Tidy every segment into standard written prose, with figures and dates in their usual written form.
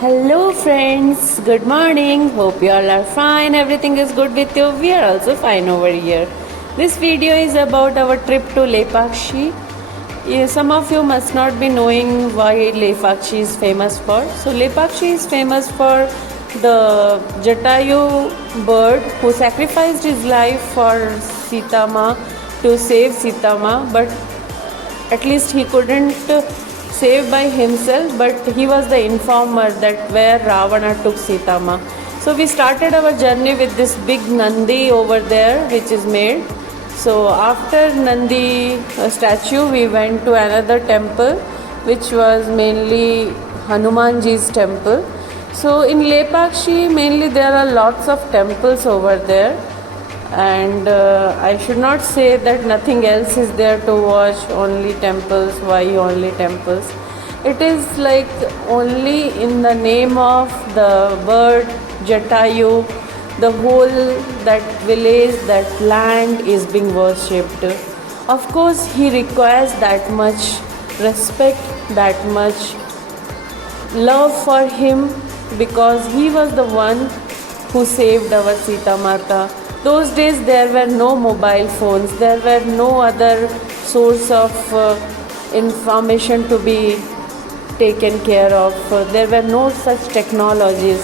Hello friends, good morning. Hope you all are fine. Everything is good with you. We are also fine over here. This video is about our trip to Lepakshi. Some of you must not be knowing why Lepakshi is famous for. So Lepakshi is famous for the Jatayu bird who sacrificed his life for Sita Ma to save Sita Ma, but at least he couldn't save by himself, but he was the informer that where Ravana took Sita Ma. So we started our journey with this big Nandi over there which is made. So after Nandi statue we went to another temple which was mainly Hanumanji's temple. So in Lepakshi mainly there are lots of temples over there, and I should not say that nothing else is there to watch, only temples. Why only temples? It is like only in the name of the bird Jatayu, the whole that village, that land is being worshipped. Of course he requires that much respect, that much love for him, because he was the one who saved our Sita Mata. Those days there were no mobile phones, there were no other source of information to be taken care of, there were no such technologies.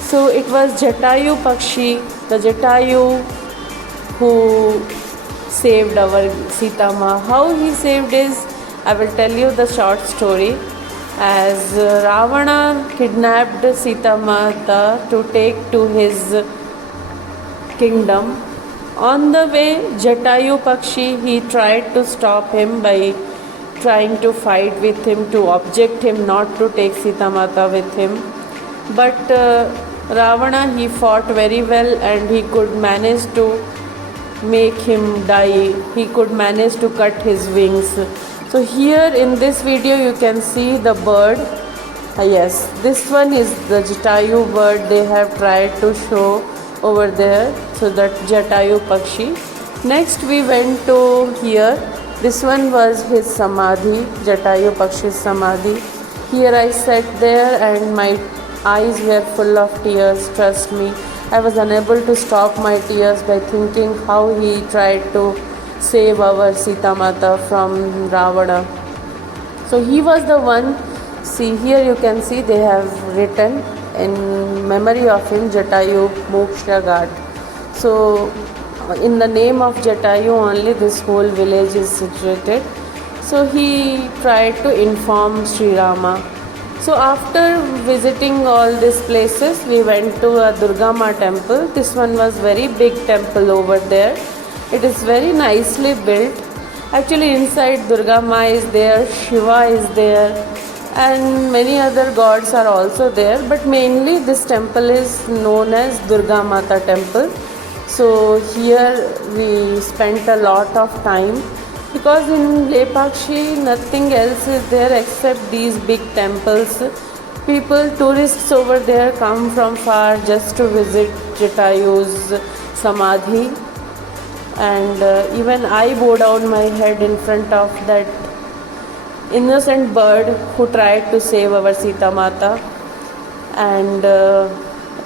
So it was Jatayu Pakshi, the Jatayu, who saved our Sita Ma. How he saved is, I will tell you the short story. As Ravana kidnapped Sita Mata to take to his kingdom, on the way Jatayu Pakshi, he tried to stop him by trying to fight with him, to object him not to take Sita Mata with him. But Ravana, he fought very well and he could manage to make him die. He could manage to cut his wings. So here in this video you can see the bird. Yes, this one is the Jatayu bird they have tried to show over there. So that Jatayu Pakshi. Next we went to here. This one was his Samadhi, Jatayu Pakshi's Samadhi. Here I sat there and my eyes were full of tears, trust me. I was unable to stop my tears by thinking how he tried to save our Sita Mata from Ravana. So he was the one. See, here you can see they have written in memory of him Jatayu Moksha Ghat. So in the name of Jatayu only this whole village is situated. So he tried to inform Sri Rama. So after visiting all these places, we went to a Durga Ma temple. This one was very big temple over there. It is very nicely built. Actually inside Durga Ma is there, Shiva is there, and many other gods are also there. But mainly this temple is known as Durga Mata temple. So here we spent a lot of time, because in Lepakshi nothing else is there except these big temples. People, tourists over there come from far just to visit Jatayu's Samadhi. And even I bow down my head in front of that innocent bird who tried to save our Sita Mata. And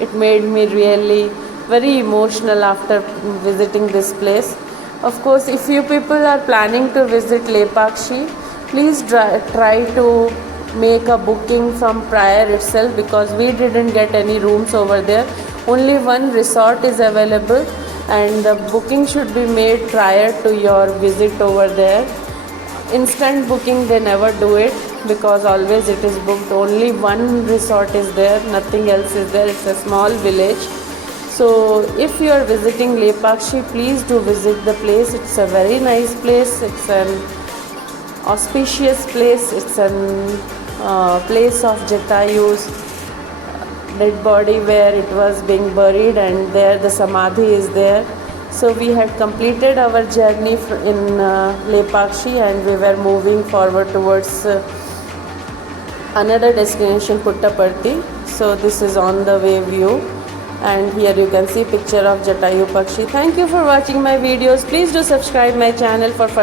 it made me really very emotional after visiting this place. Of course, if you people are planning to visit Lepakshi, please try to make a booking from prior itself, because we didn't get any rooms over there. Only one resort is available, and the booking should be made prior to your visit over there. Instant booking they never do it, because always it is booked. Only one resort is there, nothing else is there. It's a small village. So if you are visiting Lepakshi, please do visit the place. It's a very nice place. It's an auspicious place. It's a place of Jatayu's dead body where it was being buried, and there the Samadhi is there. So we had completed our journey in Lepakshi, and we were moving forward towards another destination, Puttaparthi. So this is on the way view, and here you can see picture of Jatayu Pakshi. Thank you for watching my videos. Please do subscribe my channel for further